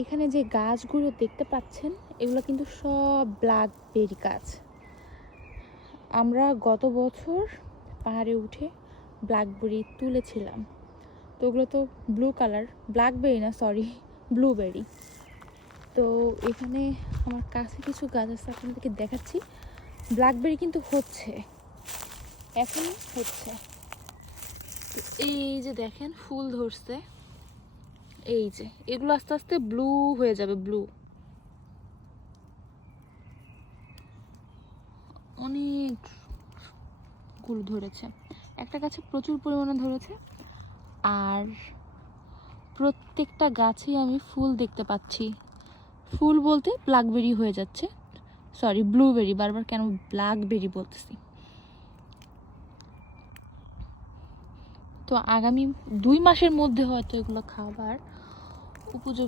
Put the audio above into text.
এখানে যে গাছগুলো দেখতে পাচ্ছেন এগুলো কিন্তু সব ব্ল্যাকবেরি গাছ। আমরা গত বছর পাহাড়ে উঠে ব্ল্যাকবেরি তুলেছিলাম। তো ওগুলো তো ব্লু কালার, ব্ল্যাকবেরি না সরি, ব্লুবেরি। তো এখানে আমার কাছে কিছু গাছ আছে, আপনাদেরকে দেখাচ্ছি। ব্ল্যাকবেরি কিন্তু হচ্ছে, এখনই হচ্ছে। এই যে দেখেন ফুল ধরছে, এই যে এগুলো আস্তে আস্তে ব্লু হয়ে যাবে, ব্লু। অনেকগুলো ধরেছে, একটা গাছে প্রচুর পরিমাণে ধরেছে। আর প্রত্যেকটা গাছেই আমি ফুল দেখতে পাচ্ছি। ফুল বলতে ব্ল্যাকবেরি হয়ে যাচ্ছে, সরি ব্লুবেরি, বারবার কেন ব্ল্যাকবেরি বলতেছি। তো আগামী 2 মাসের মধ্যে হয়তো এগুলো খাবার উপযোগী